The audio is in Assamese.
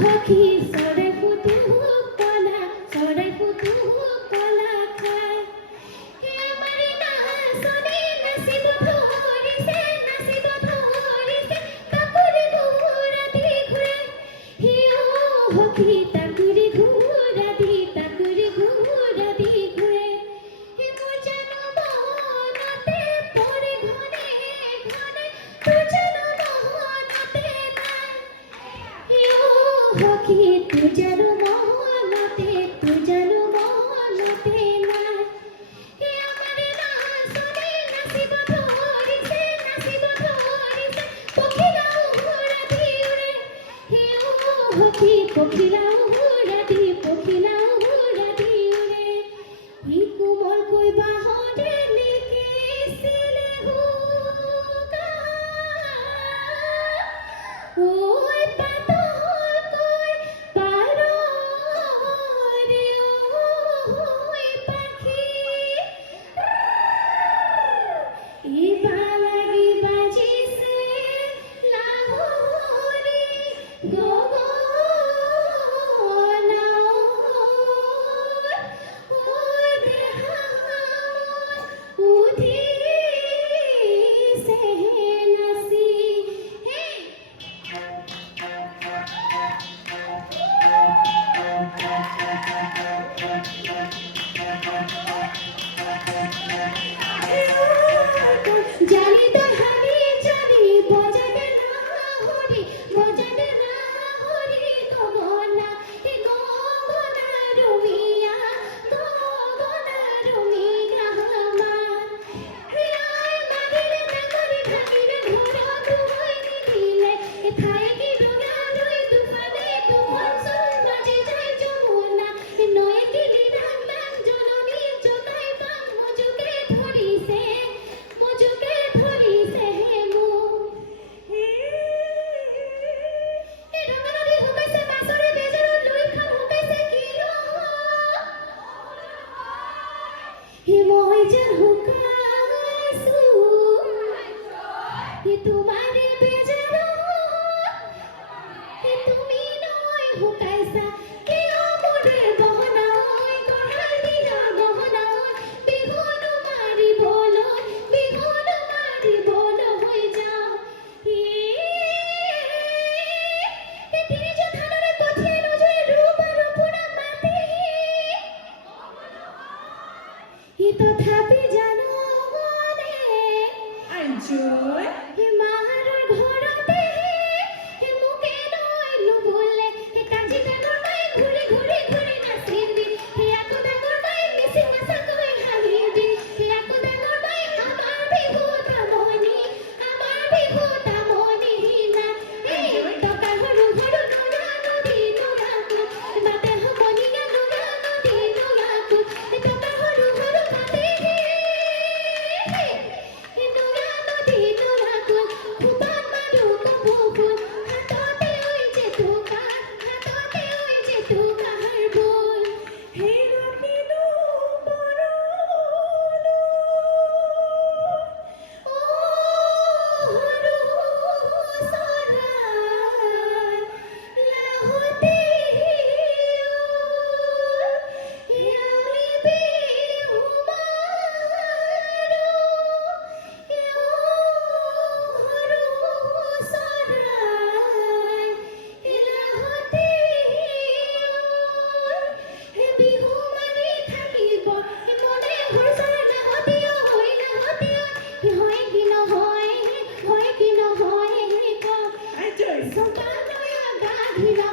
সখী চৰাই ফুটু কলা চৰাই ফুটু কলা খায় আমাৰি নাচনী নাচিব ধৰিছে তাকুৰি ঘূৰা দি ঘূৰে সখী তাকুৰি ঘূৰা দি ঘূৰে মোৰ জানো মনতে পৰে ঘনে তোৰ জানো মনতে নাই সখী তোৰ জানো মনতে নাই আমাৰে নাচনী নাচিব ধৰিছে পখিলাও উৰা দি উৰে সখী পখিলাও উৰা দি উৰে কোমলকৈ বাহঁতে লিখিছিলে হুকা ঐ পাতলকৈ পাৰৰে ঐ পাখি ইবা লাগি বাজিছে লাহৰী জানি তই হাবি জানি বজাবে না হৰি গগনা ৰমিয়া গামা হিয়াই মাৰিলে নাগৰি ভাঙিলে ঘৰত হৈ নিদিলে এঠাই কি ডগা লৈ দুফালে দুখন চল বাজি যায় যমুনা নৈ কিনি ডাঙ জননী জগাই পাম মজুকে ধৰিছে হে মোক ৰঙা নদী শুকাইছে মাছৰে বেজাৰত লৈ খাম শুকাইছে কিয় মই যেন শুকাইছো তোমাৰে বেজাৰত তুমি নৈ শুকাইছা কিয় মোৰে গহনা গঢ়াই দিলা গহনা বিহুনো মাৰিবলৈ হৈ যাওঁ তিনিজ ধানৰে কঠিয়াই নজৰে ৰূপ আৰু পুৰা মাটি তথাপি জাননে মাৰৰ ঘৰতে মোকে নৈ নুবুলে কাজি কাণৰ মাই ঘূৰি নাচিবি আকৌ ডাঙৰ মাই মিচিং নাচাকৈ হাঁহিবি আকৌ ডাঙৰ মাই আমাৰ বিহু তামনি না টকা সৰু নুৰা নদী নুৰাকো মাতে সমনীয়া নুৰা নদী নুৰাকো টকা সৰু মাতে নুৰা নদী নুৰাকো খুবাত মাৰো কপু ফুল হাততে ঐ যে তুকাৰ বোল হে ৰাতিনো বিহু মাৰি থাকিব মনে ঘৰ চৰা নাহতীয় হয় কি নহয় চম্পা নয়া গা ঘিৰা